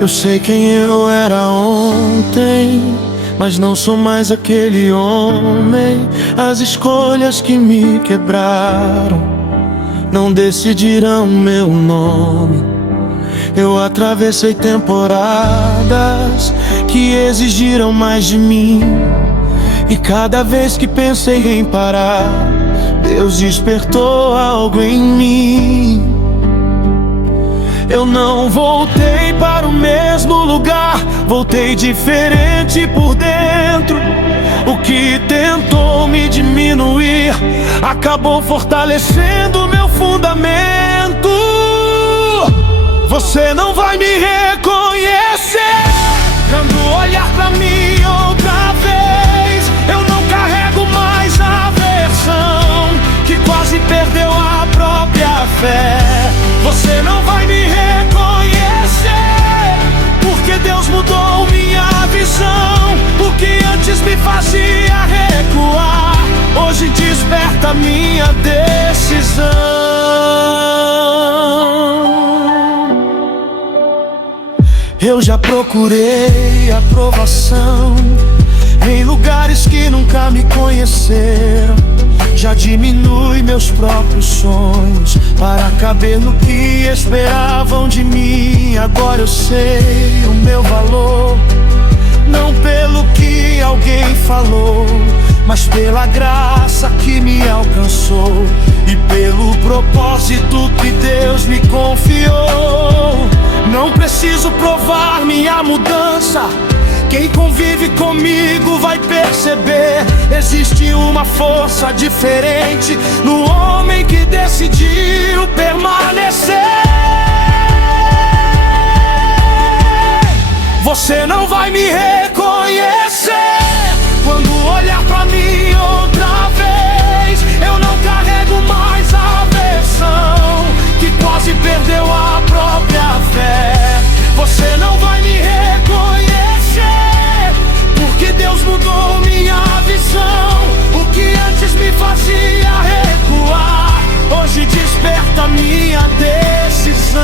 Eu sei quem eu era ontem, mas não sou mais aquele homem. As escolhas que me quebraram não decidirão meu nome. Eu atravessei temporadas que exigiram mais de mim, e cada vez que pensei em parar, Deus despertou algo em mim. Eu não voltei para o mesmo lugar, voltei diferente por dentro. O que tentou me diminuir acabou fortalecendo meu fundamento. Você não vai me reconhecer quando olhar pra mim outra vez. Eu não carrego mais a versão que quase perdeu a própria fé. Você não vai me reconhecer, porque Deus mudou minha visão. O que antes me fazia recuar, hoje desperta minha decisão. Eu já procurei aprovação em lugares que nunca me conheceram. Já diminui meus próprios sonhos para caber no que esperavam de mim. Agora eu sei o meu valor, não pelo que alguém falou, mas pela graça que me alcançou e pelo propósito que Deus me confiou. Não preciso provar minha mudança, quem convive comigo vai perceber. Existe uma força diferente no homem que decidiu permanecer. Você não vai me reconhecer quando olhar pra mim outra vez. Eu não carrego mais a versão que quase perdeu a própria fé. Você não vai me reconhecer, porque Deus mudou minha visão. O que antes me fazia recuar, hoje desperta minha decisão.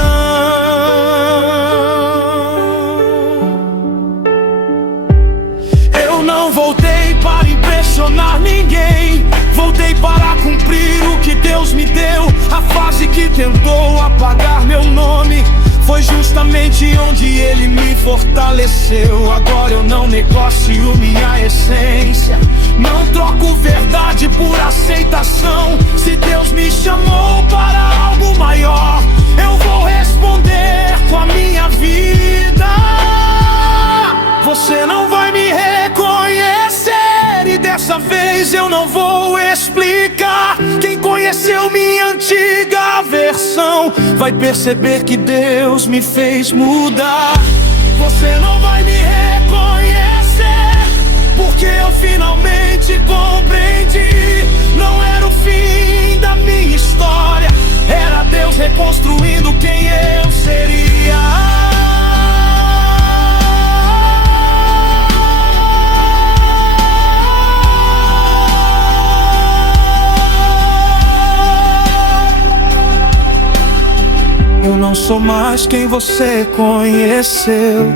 Eu não voltei para impressionar ninguém, voltei para cumprir o que Deus me deu. A fase que tentou apagar meu nome foi justamente onde Ele me fortaleceu. Agora eu não negocio minha essência, não troco verdade por aceitação. Se Deus me chamou para algo maior, eu vou responder com a minha vida. Você não vai me reconhecer, e dessa vez eu não vou explicar. Quem conheceu minha antiga versão vai perceber que Deus me fez mudar. Você não vai me reconhecer, porque eu finalmente compreendi. Não era o fim da minha história, era Deus reconstruindo quem eu seria. Eu não sou mais quem você conheceu,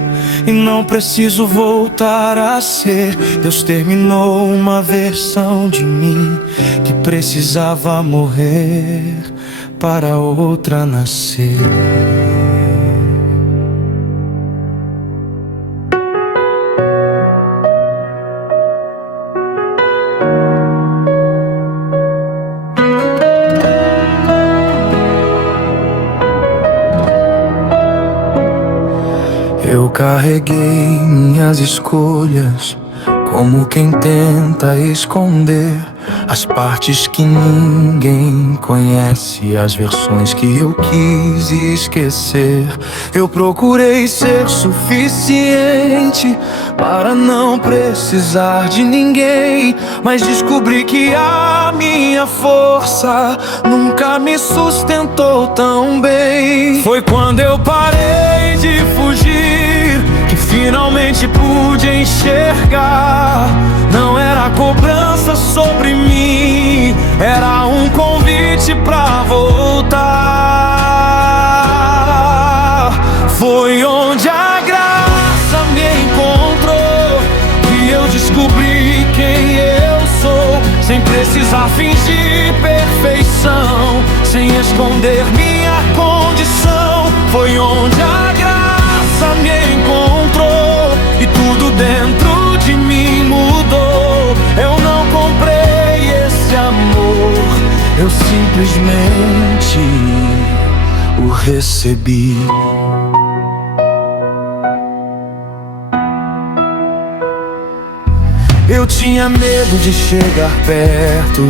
e não preciso voltar a ser. Deus terminou uma versão de mim que precisava morrer para outra nascer. Eu carreguei minhas escolhas como quem tenta esconder as partes que ninguém conhece, as versões que eu quis esquecer. Eu procurei ser suficiente para não precisar de ninguém, mas descobri que a minha força nunca me sustentou tão bem. Foi quando eu parei de fugir que finalmente pude enxergar. Não era cobrança sobre mim, era um convite pra voltar. Foi onde a graça me encontrou que eu descobri quem eu sou, sem precisar fingir perfeição, sem esconder minha condição. Foi onde a graça me encontrou e tudo dentro de mim mudou. Eu não comprei esse amor, eu simplesmente o recebi. Eu tinha medo de chegar perto,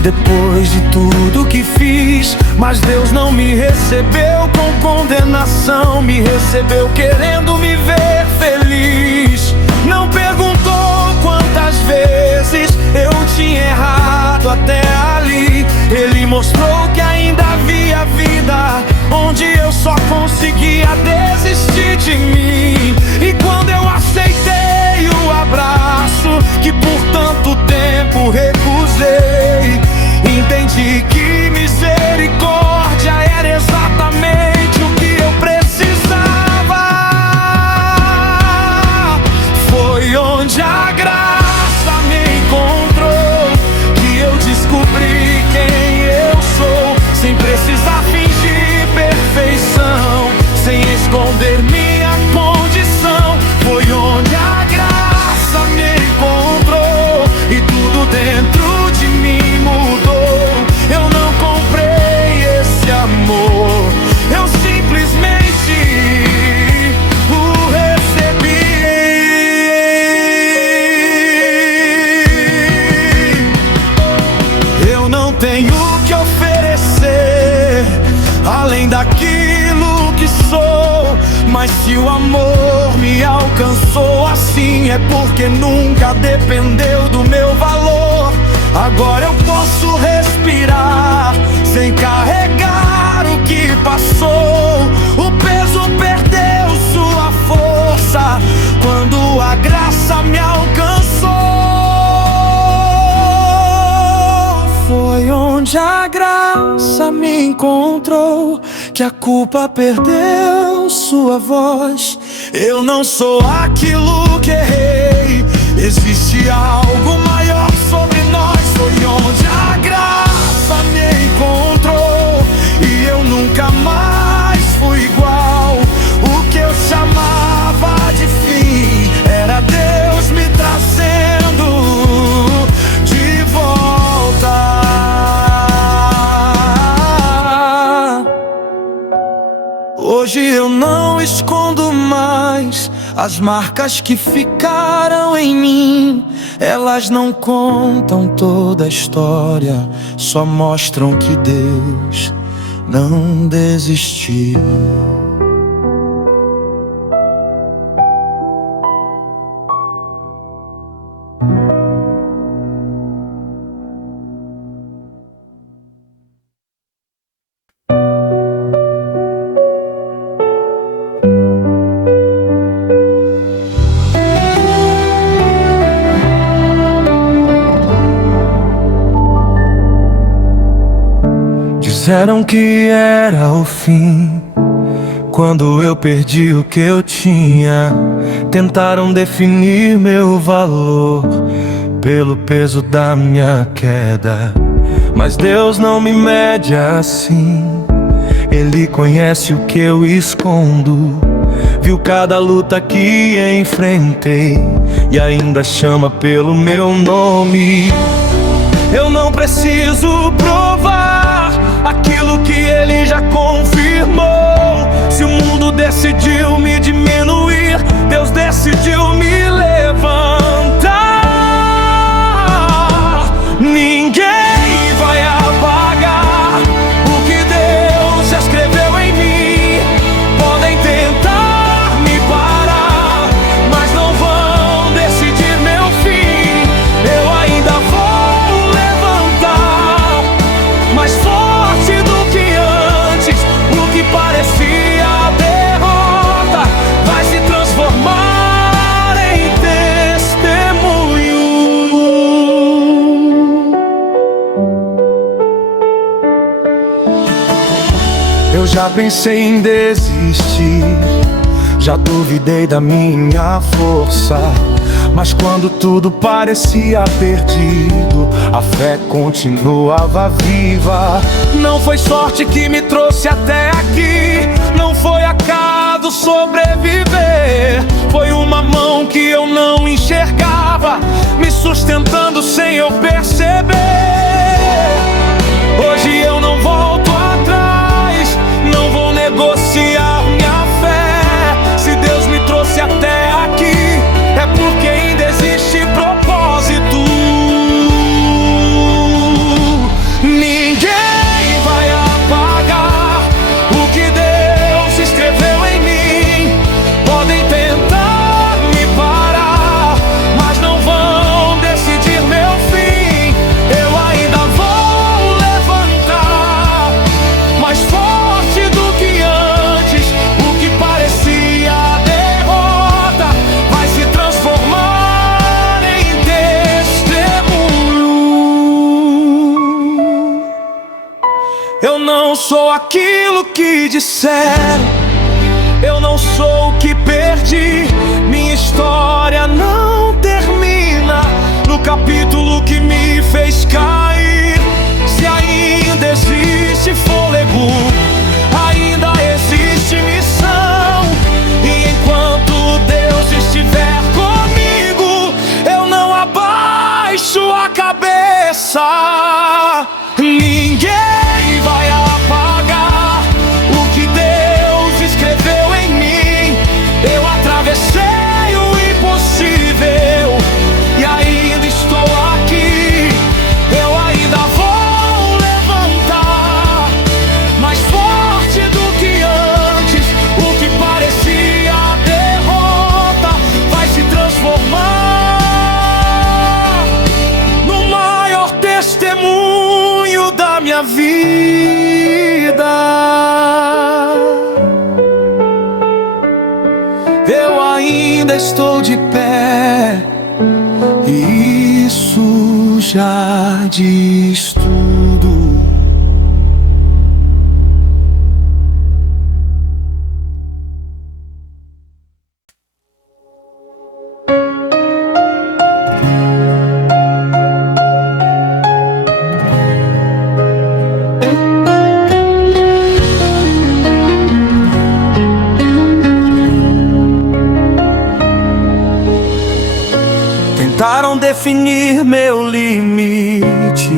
depois de tudo que fiz, mas Deus não me recebeu com condenação, me recebeu querendo me ver feliz. Não perguntou quantas vezes eu tinha errado até ali. Ele mostrou que ainda havia vida, onde eu só conseguia desistir de mim. E quando eu aceitei o abraço que por tanto tempo recusei, entendi que misericórdia era exatamente o que eu precisava. Foi onde a graça me encontrou que eu descobri quem eu sou, sem precisar fingir perfeição, sem esconder minha condição. Foi onde a graça me encontrou e tudo dentro de mim mudou. Eu não comprei esse amor, eu simplesmente o recebi. Eu não tenho o que oferecer além daquilo que sou, mas se o amor me alcançou assim, é porque nunca dependeu do meu valor. Agora eu posso respirar sem carregar o que passou. O peso perdeu sua força quando a graça me alcançou. Foi onde a graça me encontrou que a culpa perdeu sua voz. Eu não sou aquilo que errei, existe algo maior sobre nós. Foi onde a graça me encontrou e eu nunca mais fui igual. O que eu chamava de fim era Deus me trazendo de volta. Hoje eu não escondo mais as marcas que ficaram em mim. Elas não contam toda a história, só mostram que Deus não desistiu. Disseram que era o fim quando eu perdi o que eu tinha. Tentaram definir meu valor pelo peso da minha queda, mas Deus não me mede assim. Ele conhece o que eu escondo, viu cada luta que enfrentei e ainda chama pelo meu nome. Eu não preciso provar aquilo que Ele já confirmou. Se o mundo decidiu me diminuir, Deus decidiu me levantar. Ninguém vai apagar o que Deus já escreveu em mim. Podem tentar me parar, mas não vão decidir meu fim. Eu ainda vou levantar, mais forte do que antes. O que parecia derrota já pensei em desistir, já duvidei da minha força. Mas quando tudo parecia perdido, a fé continuava viva. Não foi sorte que me trouxe até aqui, não foi acaso sobreviver. Foi uma mão que eu não enxergava, me sustentando sem eu perceber. Hoje eu não volto atrás, não vou negociar minha fé. Se Deus me trouxe até aqui, é porque ainda existe propósito. Ninguém vai apagar o que Deus escreveu em mim. Podem tentar me parar, mas não vão decidir meu fim. Eu ainda vou levantar, mais forte do que antes. O que parecia derrota vai se transformar em testemunho. Eu não sou aquilo que disseram, eu não sou o que perdi. Minha história não termina no capítulo que me fez cair. Se ainda existe fôlego, ainda existe missão. E enquanto Deus estiver comigo, eu não abaixo a cabeça. Ninguém vai apagar o que Deus escreveu em mim. Eu atravessei o impossível e ainda estou aqui. Eu ainda vou levantar, mais forte do que antes. O que parecia derrota vai se transformar no maior testemunho da minha vida. Eu ainda estou de pé, e isso já diz tudo. Tentaram definir meu limite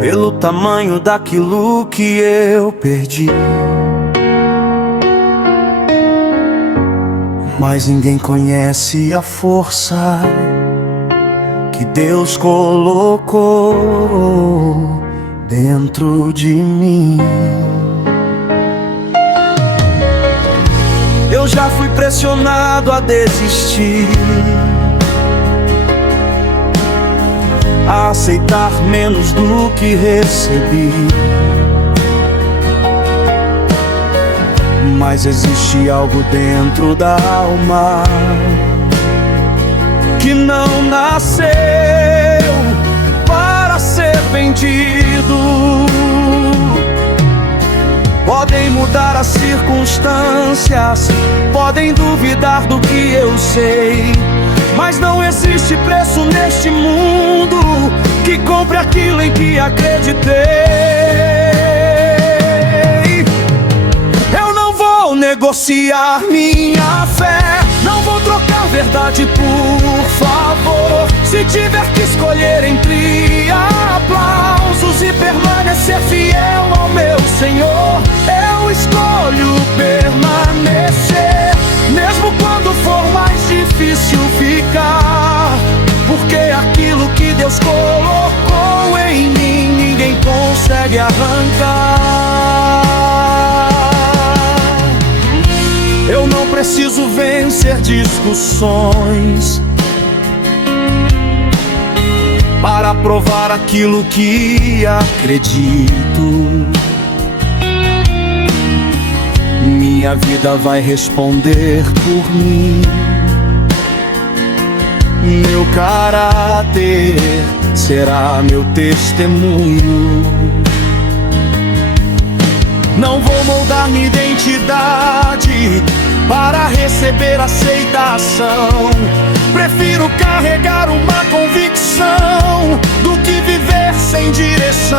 pelo tamanho daquilo que eu perdi. Mas ninguém conhece a força que Deus colocou dentro de mim. Eu já fui pressionado a desistir, a aceitar menos do que recebi. Mas existe algo dentro da alma que não nasceu para ser vendido. Podem mudar as circunstâncias, podem duvidar do que eu sei, mas não existe preço neste mundo que compre aquilo em que acreditei. Eu não vou negociar minha fé, não vou trocar verdade por favor. Se tiver que escolher entre aplausos e permanecer fiel ao meu Senhor, eu escolho permanecer, mesmo quando for mais difícil ficar. Porque aquilo que Deus colocou em mim, ninguém consegue arrancar. Eu não preciso vencer discussões para provar aquilo que acredito. Minha vida vai responder por mim. Meu caráter será meu testemunho. Não vou moldar minha identidade para receber aceitação. Prefiro carregar uma convicção do que viver sem direção.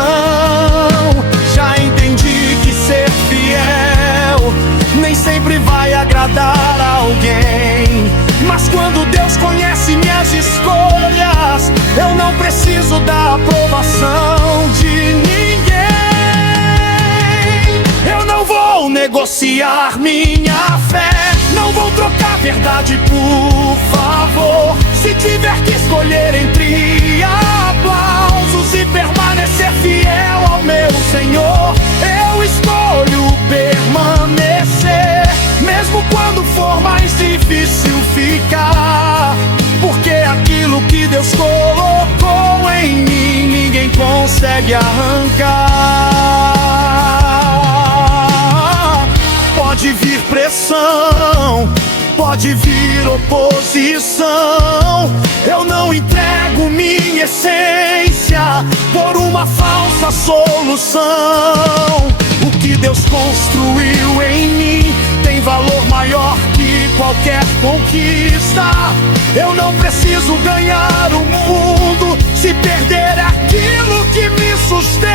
Já entendi que ser fiel nem sempre vai agradar a alguém, mas quando Deus conhece minhas escolhas, eu não preciso da aprovação de ninguém. Eu não vou negociar minha fé, não vou trocar verdade por favor. Se tiver que escolher entre aplausos e permanecer fiel ao meu Senhor, eu escolho permanecer, mesmo quando for mais difícil ficar, porque aquilo que Deus colocou em mim ninguém consegue arrancar. Pode vir pressão, pode vir oposição, eu não entrego minha essência por uma falsa solução. O que Deus construiu em mim tem valor maior que qualquer conquista. Eu não preciso ganhar o mundo se perder aquilo que me sustenta.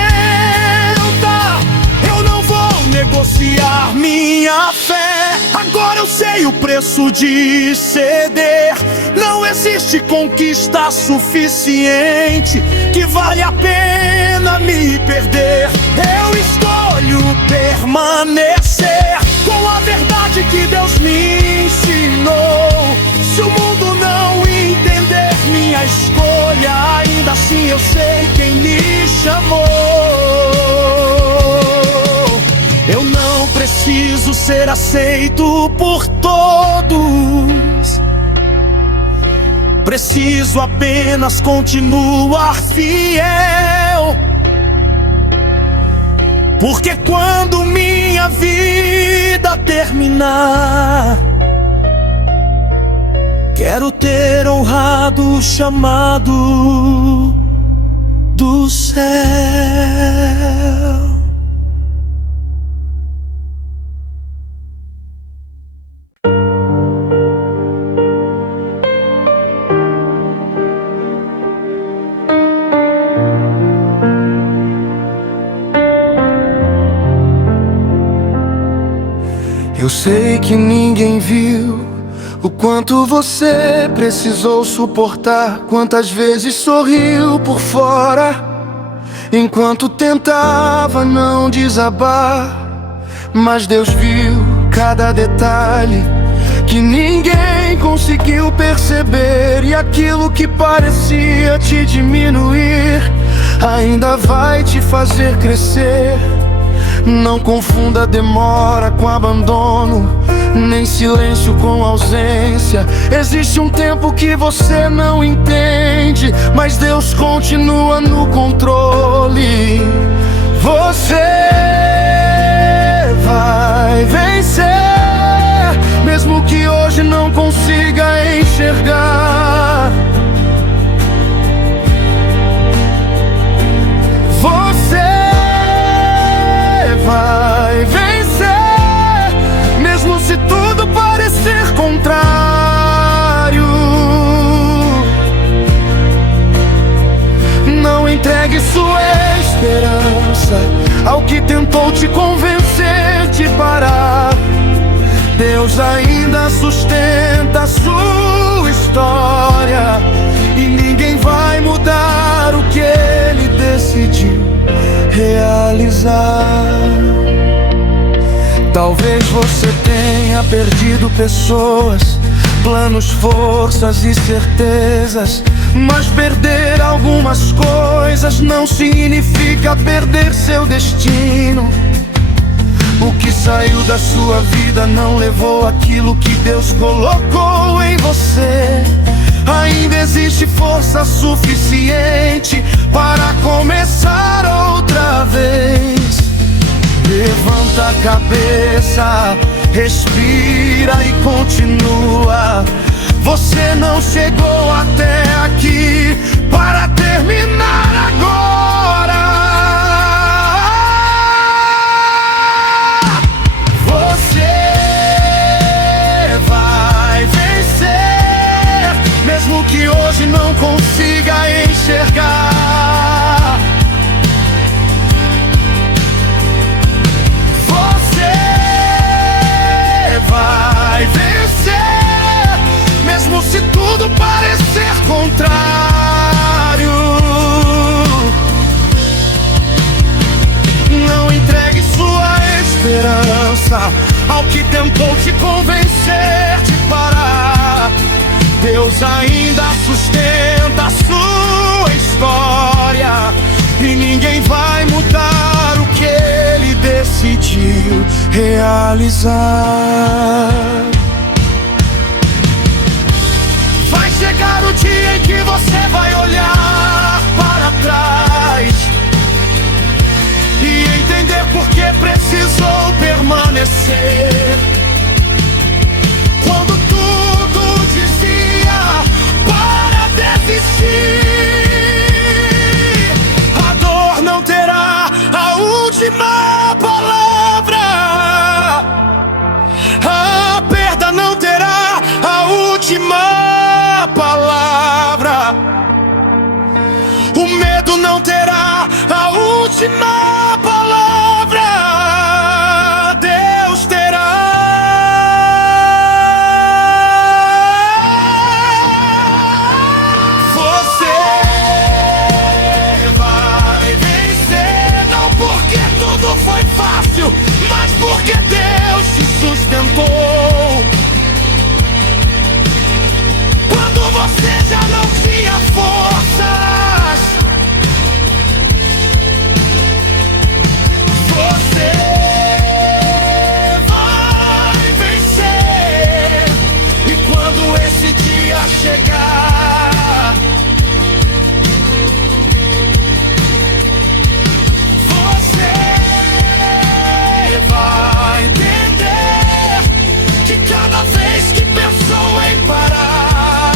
Eu não vou negociar minha fé, agora eu sei o preço de ceder. Não existe conquista suficiente que vale a pena me perder. Eu escolho permanecer com a verdade que Deus me ensinou. Se o mundo não entender minha escolha, ainda assim eu sei quem me chamou. Eu não preciso ser aceito por todos, preciso apenas continuar fiel. Porque quando minha vida terminar, quero ter honrado o chamado do céu. Eu sei que ninguém viu o quanto você precisou suportar, quantas vezes sorriu por fora enquanto tentava não desabar. Mas Deus viu cada detalhe que ninguém conseguiu perceber, e aquilo que parecia te diminuir ainda vai te fazer crescer. Não confunda demora com abandono, nem silêncio com ausência. Existe um tempo que você não entende, mas Deus continua no controle. Você vai vencer, mesmo que hoje não consiga enxergar. Você vai vencer, mesmo se tudo parecer contrário. Não entregue sua esperança ao que tentou te convencer de parar. Deus ainda sustenta a sua história, e ninguém vai mudar o que Ele decidiu realizar. Talvez você tenha perdido pessoas, planos, forças e certezas, mas perder algumas coisas não significa perder seu destino. O que saiu da sua vida não levou aquilo que Deus colocou em você. Ainda existe força suficiente para começar outra vez. Levanta a cabeça, respira e continua. Você não chegou até aqui para terminar agora. que hoje não consiga enxergar. Você vai vencer, mesmo se tudo parecer contrário. Não entregue sua esperança ao que tentou te convencer de parar. Deus ainda sustenta a sua história, e ninguém vai mudar o que Ele decidiu realizar. Vai chegar o dia em que você vai olhar para trás e entender por que precisou permanecer. Quando tudo dizia para desistir, a dor não terá a última palavra, a perda não terá a última palavra, o medo não terá a última palavra, Deus terá. Você vai vencer, não porque tudo foi fácil, mas porque Deus te sustentou. Quando você já não tinha forças, você vai vencer. E quando esse dia chegar, você vai entender que cada vez que pensou em parar,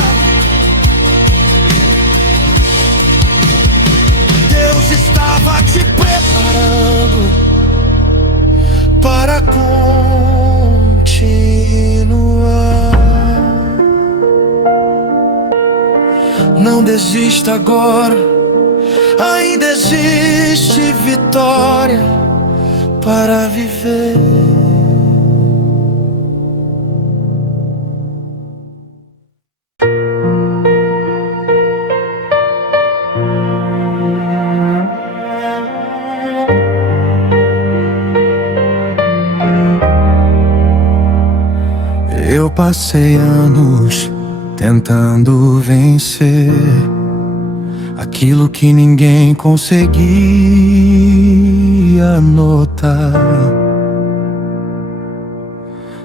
Deus estava te preparando para continuar. Não desista agora, ainda existe vitória para viver. Eu passei anos tentando vencer aquilo que ninguém conseguia notar,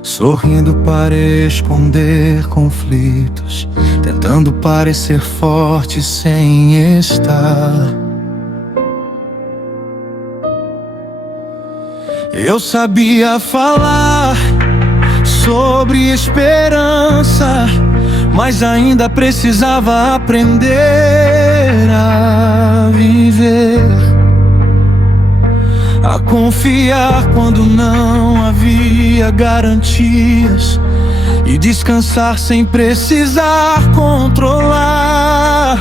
sorrindo para esconder conflitos, tentando parecer forte sem estar. Eu sabia falar sobre esperança, mas ainda precisava aprender a viver, a confiar quando não havia garantias e descansar sem precisar controlar.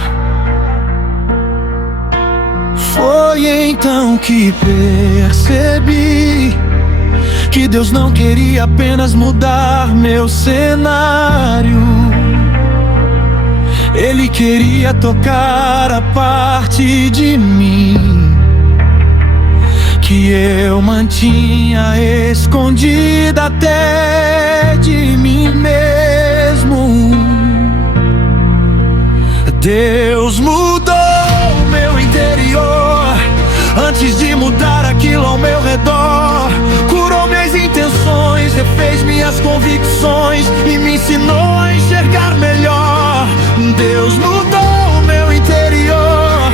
Foi então que percebi que Deus não queria apenas mudar meu cenário, Ele queria tocar a parte de mim que eu mantinha escondida até de mim mesmo. Deus mudou meu interior antes de mudar aquilo ao meu redor. Curou minhas intenções, refez minhas convicções e me ensinou a enxergar melhor. Deus mudou meu interior.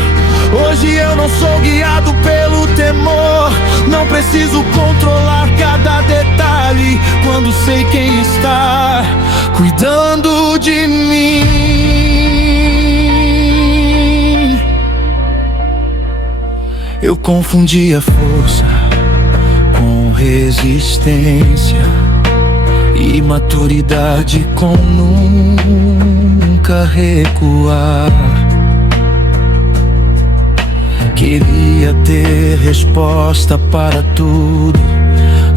Hoje eu não sou guiado pelo temor. Não preciso controlar cada detalhe quando sei quem está cuidando de mim. Eu confundia força com resistência e maturidade com nunca nunca recuar. Queria ter resposta para tudo,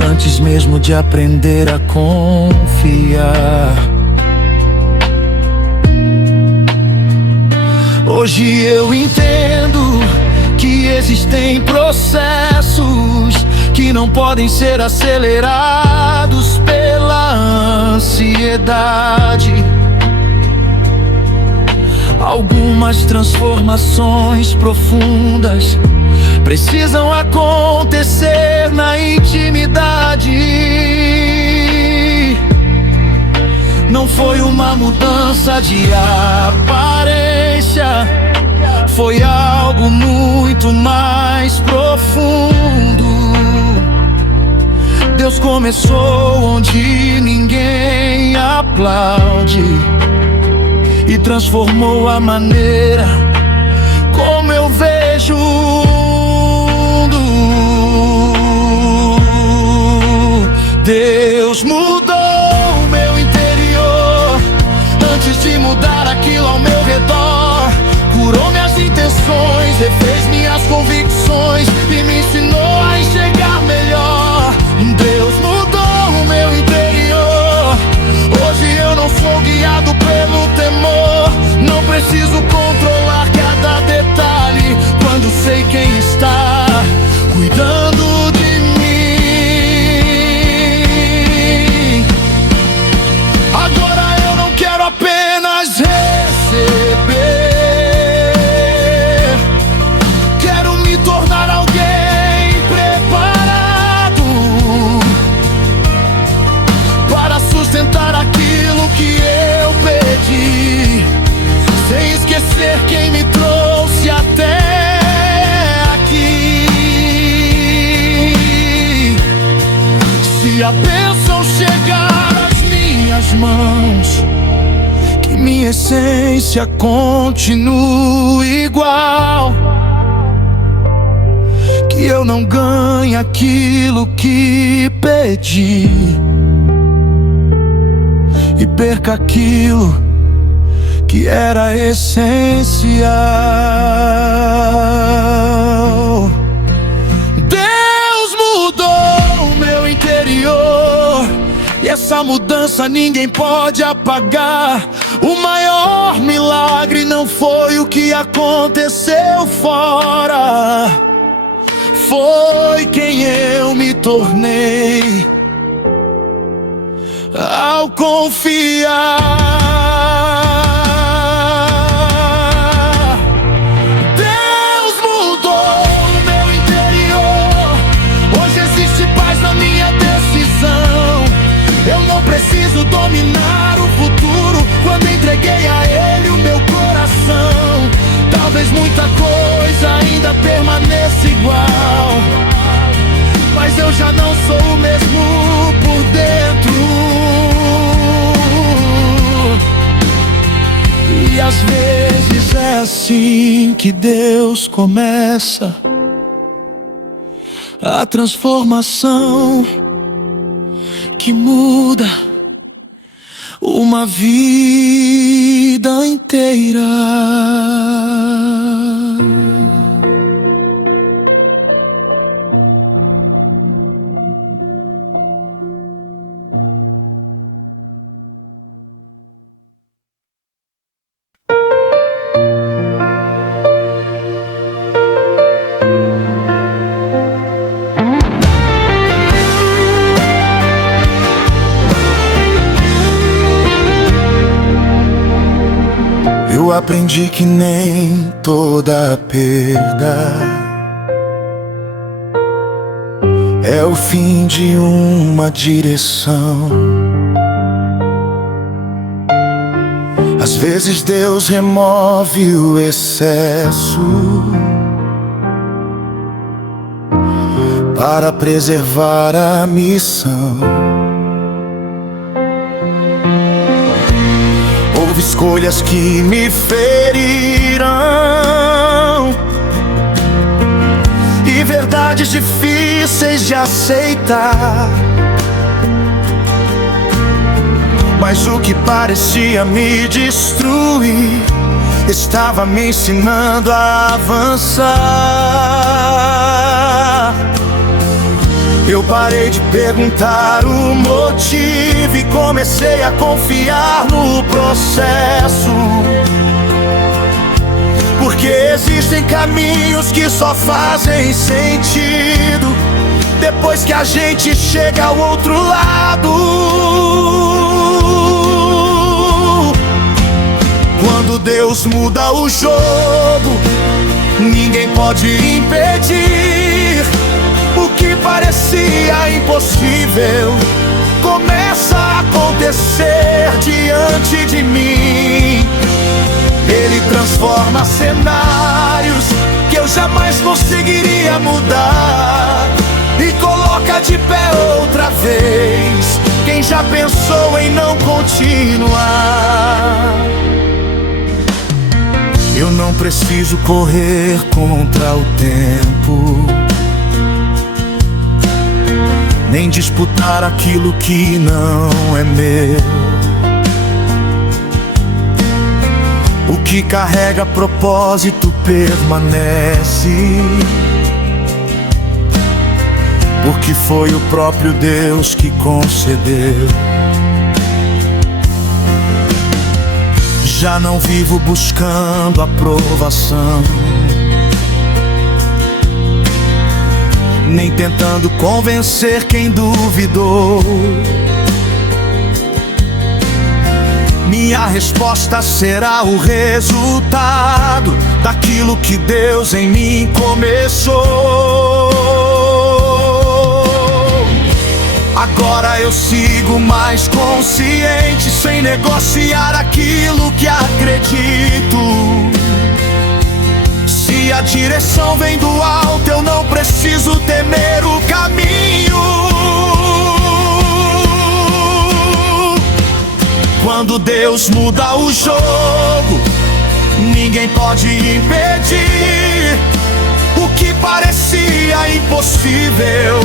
antes mesmo de aprender a confiar. Hoje eu entendo que existem processos que não podem ser acelerados pela ansiedade. Algumas transformações profundas precisam acontecer na intimidade. Não foi uma mudança de aparência, foi algo muito mais profundo. Deus começou onde ninguém aplaude e transformou a maneira como eu vejo o mundo. Deus mudou o meu interior antes de mudar aquilo ao meu redor. Curou minhas intenções, refez minhas convicções e me ensinou a enxergar melhor. Deus mudou o meu interior. Hoje eu não sou guiado pelo temor. Não preciso controlar cada detalhe quando sei quem está cuidando de mim. Agora eu não quero apenas receber, quero me tornar alguém preparado para sustentar aquilo que eu pedi, sem esquecer quem me trouxe até aqui. Se a bênção chegar às minhas mãos, que minha essência continue igual, que eu não ganhe aquilo que pedi e perca aquilo que era essencial. Deus mudou o meu interior e essa mudança ninguém pode apagar. O maior milagre não foi o que aconteceu fora, foi quem eu me tornei ao confiar. Deus mudou o meu interior. Hoje existe paz na minha decisão. Eu não preciso dominar o futuro quando entreguei a Ele o meu coração. Talvez muita coisa ainda permaneça igual, mas eu já não sou o mesmo por dentro. E às vezes é assim que Deus começa a transformação que muda uma vida inteira. Eu aprendi que nem toda perda é o fim de uma direção. Às vezes Deus remove o excesso para preservar a missão. Houve escolhas que me feriram e verdades difíceis de aceitar, Mas o que parecia me destruir estava me ensinando a avançar. Eu parei de perguntar o motivo e comecei a confiar no processo. Porque existem caminhos que só fazem sentido depois que a gente chega ao outro lado. Quando Deus muda o jogo, ninguém pode impedir. O que parecia impossível começa a acontecer diante de mim. Ele transforma cenários que eu jamais conseguiria mudar e coloca de pé outra vez quem já pensou em não continuar. Eu não preciso correr contra o tempo, nem disputar aquilo que não é meu. O que carrega propósito permanece, porque foi o próprio Deus que concedeu. Já não vivo buscando aprovação, nem tentando convencer quem duvidou. Minha resposta será o resultado daquilo que Deus em mim começou. Agora eu sigo mais consciente, sem negociar aquilo que acredito. Se a direção vem do alto, eu não preciso temer o caminho. Quando Deus muda o jogo, ninguém pode impedir. O que parecia impossível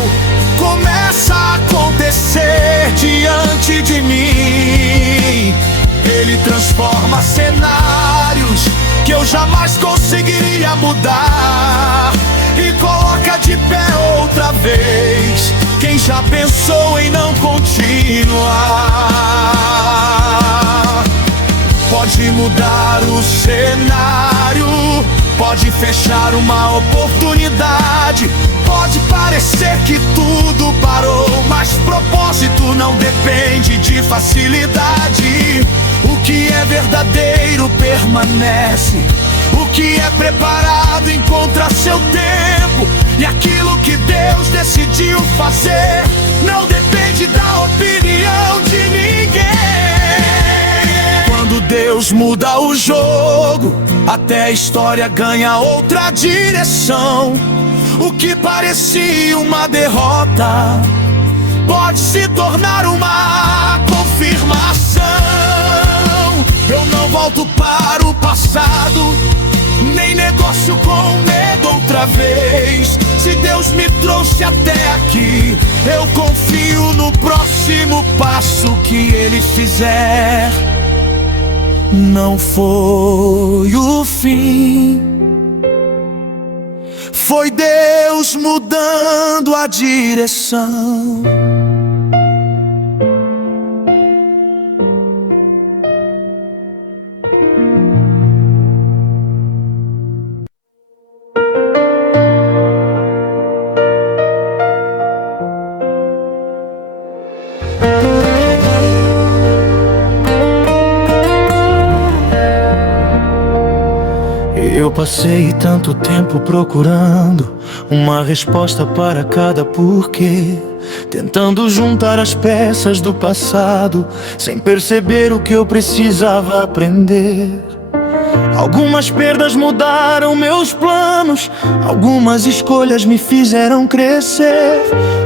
começa a acontecer diante de mim. Ele transforma cenários que eu jamais conseguiria mudar e coloca de pé outra vez quem já pensou em não continuar. Pode mudar o cenário, pode fechar uma oportunidade, pode parecer que tudo parou, mas propósito não depende de facilidade. O que é verdadeiro permanece, o que é preparado encontra seu tempo, e aquilo que Deus decidiu fazer não depende da opinião de ninguém. Quando Deus muda o jogo, até a história ganha outra direção. O que parecia uma derrota pode se tornar uma confirmação. Eu não volto para o passado, nem negocio com medo outra vez. Se Deus me trouxe até aqui, eu confio no próximo passo que Ele fizer. Não foi o fim, foi Deus mudando a direção. Eu passei tanto tempo procurando uma resposta para cada porquê, tentando juntar as peças do passado, sem perceber o que eu precisava aprender. Algumas perdas mudaram meus planos, algumas escolhas me fizeram crescer.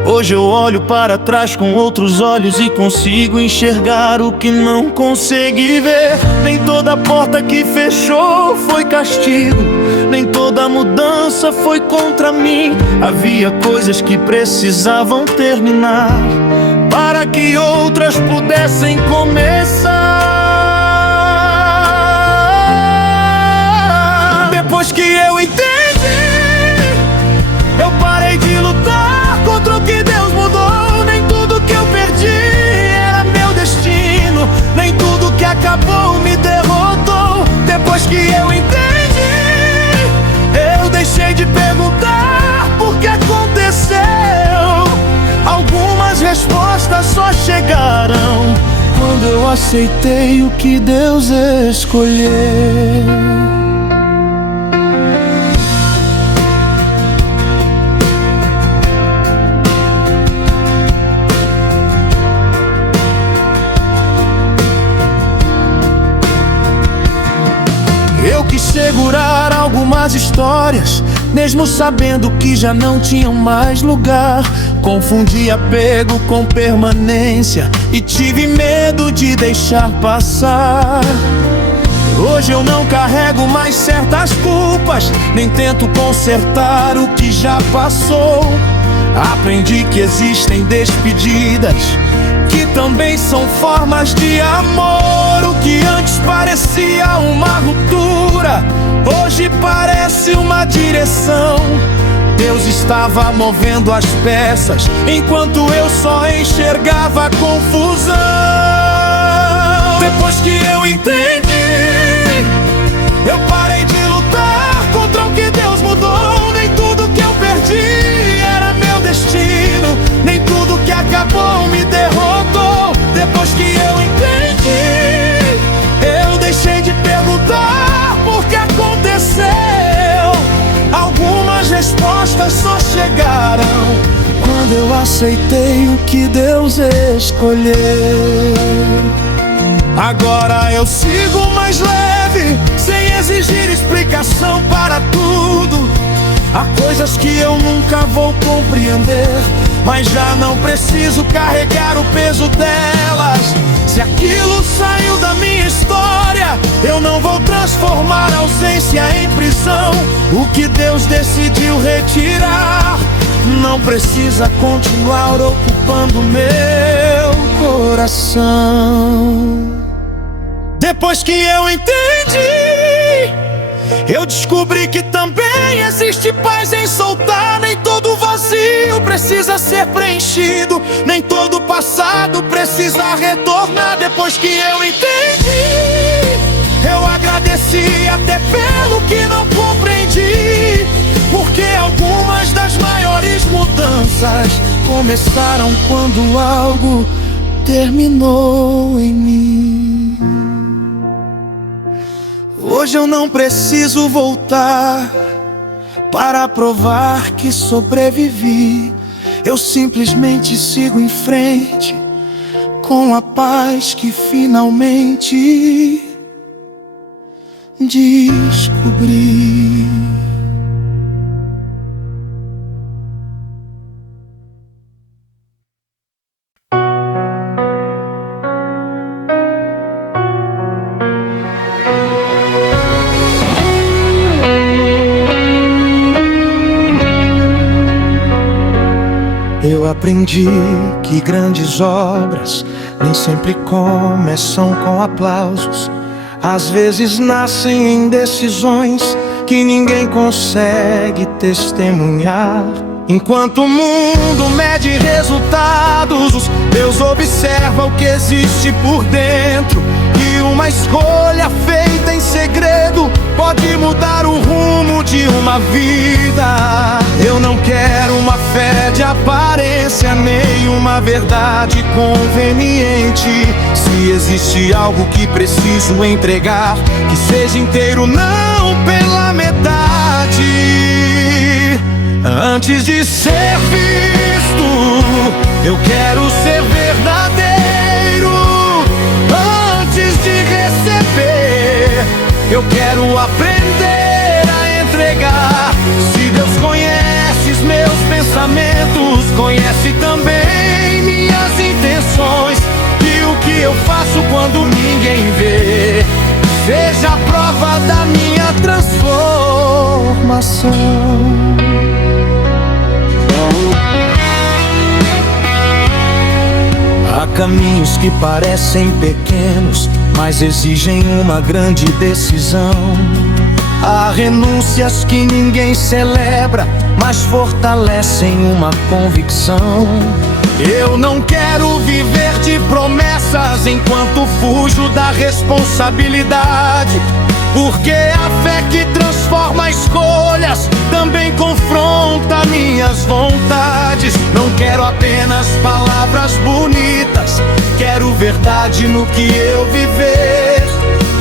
Hoje eu olho para trás com outros olhos e consigo enxergar o que não consegui ver. Nem toda porta que fechou foi castigo, nem toda mudança foi contra mim. Havia coisas que precisavam terminar para que outras pudessem começar. Depois que eu entendi, eu parei de lutar contra o que Deus mudou. Nem tudo que eu perdi era meu destino, nem tudo que acabou me derrotou. Depois que eu entendi, eu deixei de perguntar por que aconteceu. Algumas respostas só chegaram quando eu aceitei o que Deus escolheu. Eu quis segurar algumas histórias, mesmo sabendo que já não tinham mais lugar. Confundi apego com permanência e tive medo de deixar passar. Hoje eu não carrego mais certas culpas, nem tento consertar o que já passou. Aprendi que existem despedidas que também são formas de amor. O que antes parecia uma ruptura, hoje parece uma direção. Deus estava movendo as peças, enquanto eu só enxergava a confusão. Depois que eu entendi, eu parei de lutar contra o que Deus mudou. Nem tudo que eu perdi era meu destino, nem tudo que acabou me derrotou. Depois que eu entendi, eu deixei de perguntar por que aconteceu. Algumas respostas só chegaram quando eu aceitei o que Deus escolheu. Agora eu sigo mais leve, sem exigir explicação para tudo. Há coisas que eu nunca vou compreender, mas já não preciso carregar o peso delas. Se aquilo saiu da minha história, eu não vou transformar a ausência em prisão. O que Deus decidiu retirar não precisa continuar ocupando meu coração. Depois que eu entendi, eu descobri que também existe paz em soltar. Nem todo vazio precisa ser preenchido, nem todo passado precisa retornar. Depois que eu entendi, eu agradeci até pelo que não compreendi, porque algumas das maiores mudanças começaram quando algo terminou em mim. Hoje eu não preciso voltar para provar que sobrevivi. Eu simplesmente sigo em frente com a paz que finalmente descobri. Eu aprendi que grandes obras nem sempre começam com aplausos. Às vezes nascem em decisões que ninguém consegue testemunhar. Enquanto o mundo mede resultados, Deus observa o que existe por dentro. E uma escolha feita em segredo pode mudar o rumo de uma vida. Eu não quero uma fé de aparência, nem uma verdade conveniente. Se existe algo que preciso entregar, que seja inteiro, não pela metade. Antes de ser visto, eu quero ser verdadeiro. Antes de receber, eu quero aprender a entregar. Se Deus conhece os meus pensamentos, conhece também minhas intenções. E o que eu faço quando ninguém vê, seja a prova da minha transformação. caminhos que parecem pequenos, mas exigem uma grande decisão. Há renúncias que ninguém celebra, mas fortalecem uma convicção. Eu não quero viver de promessas enquanto fujo da responsabilidade, porque a fé que transforma escolhas também confronta minhas vontades. Não quero apenas palavras bonitas, quero verdade no que eu viver.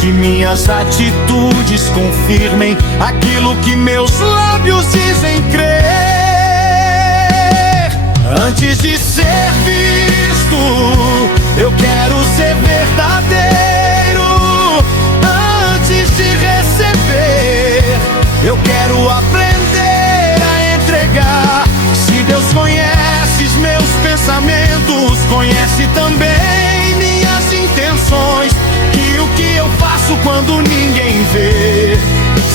Que minhas atitudes confirmem aquilo que meus lábios dizem crer. Antes de ser visto, eu quero ser verdadeiro. Antes de receber, eu quero aprender a entregar. Se Deus conhece meus pensamentos, conhece também minhas intenções. Que o que eu faço quando ninguém vê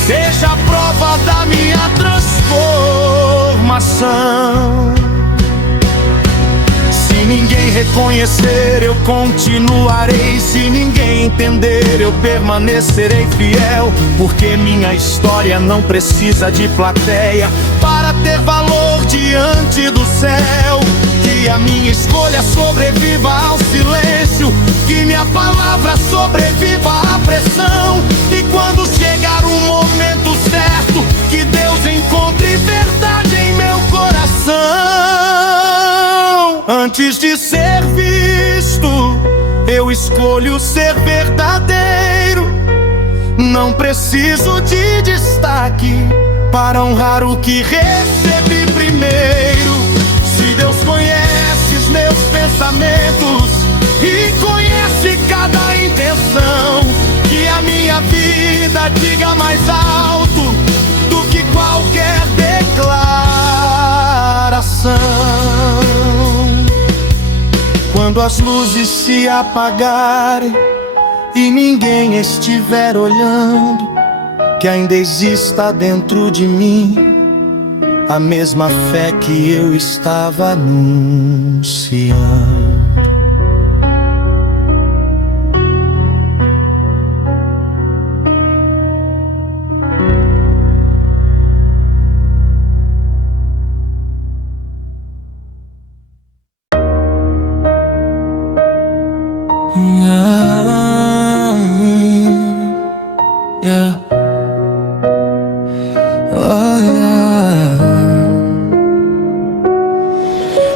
seja a prova da minha transformação. Se ninguém reconhecer, eu continuarei. Se ninguém entender, eu permanecerei fiel. Porque minha história não precisa de plateia para ter valor diante do céu. Que a minha escolha sobreviva ao silêncio, que minha palavra sobreviva à pressão. E quando chegar o momento certo, que Deus encontre verdade em meu coração. Antes de ser visto, eu escolho ser verdadeiro. Não preciso de destaque para honrar o que recebi primeiro. Se Deus conhece os meus pensamentos e conhece cada intenção, que a minha vida diga mais alto do que qualquer declaração. Quando as luzes se apagarem e ninguém estiver olhando, que ainda exista dentro de mim a mesma fé que eu estava anunciando.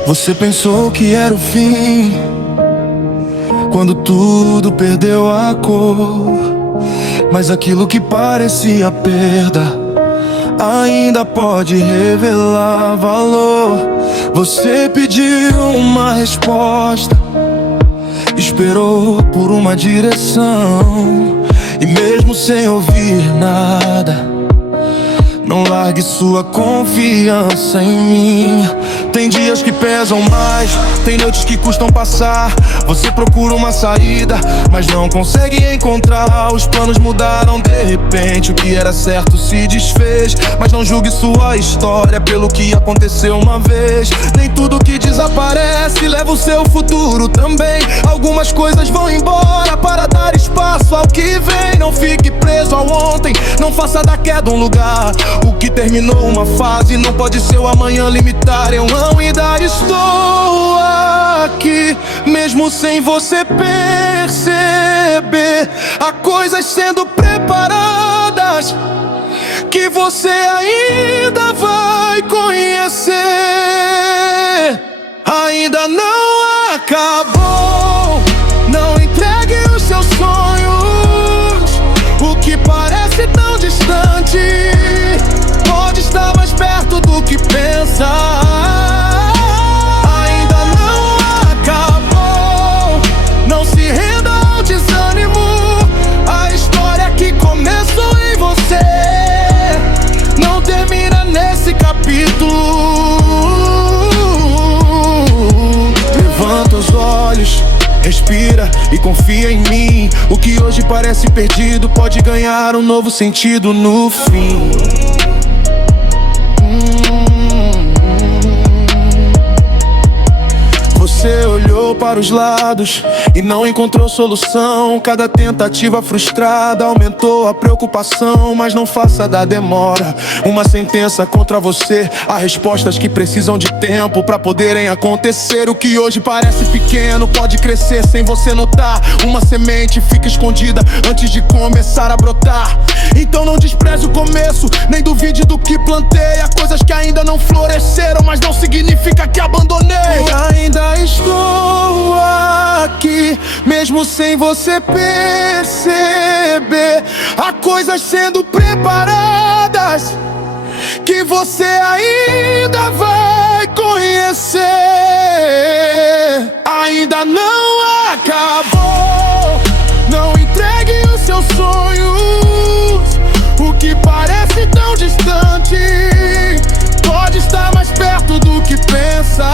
Você pensou que era o fim quando tudo perdeu a cor, mas aquilo que parecia perda ainda pode revelar valor. Você pediu uma resposta, esperou por uma direção, e mesmo sem ouvir nada, não largue sua confiança em mim. Tem dias que pesam mais, tem noites que custam passar. Você procura uma saída, mas não consegue encontrar. Os planos mudaram de repente, o que era certo se desfez. Mas não julgue sua história pelo que aconteceu uma vez. Nem tudo que desaparece leva o seu futuro também. Algumas coisas vão embora para dar espaço ao que vem. Não fique preso ao ontem, não faça da queda um lugar. O que terminou uma fase não pode ser o amanhã limitar. Eu ainda estou aqui, mesmo sem você perceber. Há coisas sendo preparadas que você ainda vai conhecer. Ainda não acabou, não entregue os seus sonhos. O que parece tão distante pode estar mais perto do que pensa. Ainda não acabou, não se renda ao desânimo. A história que começou em você não termina nesse capítulo. Levanta os olhos, respira e confia em mim. O que hoje parece perdido pode ganhar um novo sentido no fim. Você olhou olhou para os lados e não encontrou solução. Cada tentativa frustrada aumentou a preocupação. Mas não faça da demora uma sentença contra você. Há respostas que precisam de tempo para poderem acontecer. O que hoje parece pequeno pode crescer sem você notar. Uma semente fica escondida antes de começar a brotar. Então não despreze o começo, nem duvide do que plantei. Há coisas que ainda não floresceram, mas não significa que abandonei. Eu ainda estou aqui, mesmo sem você perceber. Há coisas sendo preparadas que você ainda vai conhecer. Ainda não acabou, não entregue os seus sonhos. O que parece tão distante pode estar mais perto do que pensa.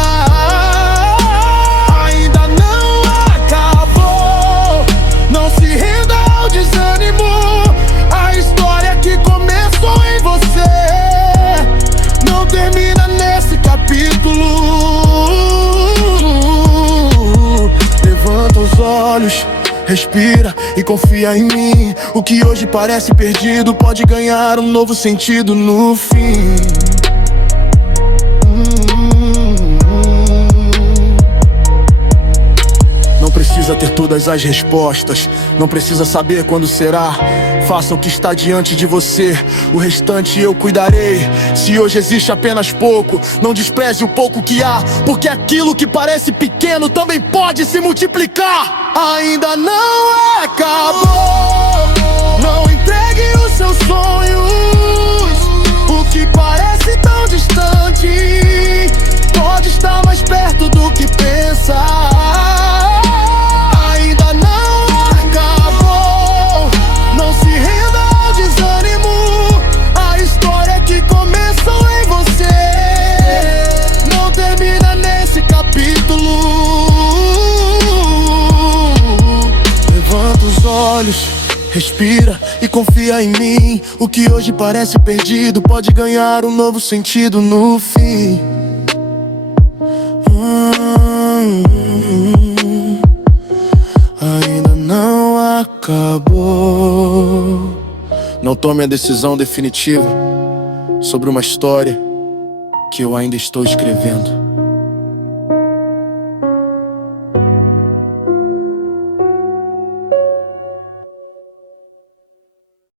Ainda não acabou, não se renda ao desânimo. A história que começou em você não termina nesse capítulo. Levanta os olhos, respira e confia em mim. O que hoje parece perdido pode ganhar um novo sentido no fim. Não precisa ter todas as respostas, não precisa saber quando será. Faça o que está diante de você, o restante eu cuidarei. Se hoje existe apenas pouco, não despreze o pouco que há, porque aquilo que parece pequeno também pode se multiplicar. Ainda não acabou, não entregue os seus sonhos. O que parece tão distante pode estar mais perto do que pensa. Ainda não acabou, não se renda ao desânimo. A história que começou em você não termina nesse capítulo. Levanta os olhos, respira e confia em mim. O que hoje parece perdido pode ganhar um novo sentido no fim. Ainda não acabou. Não tome a decisão definitiva sobre uma história que eu ainda estou escrevendo.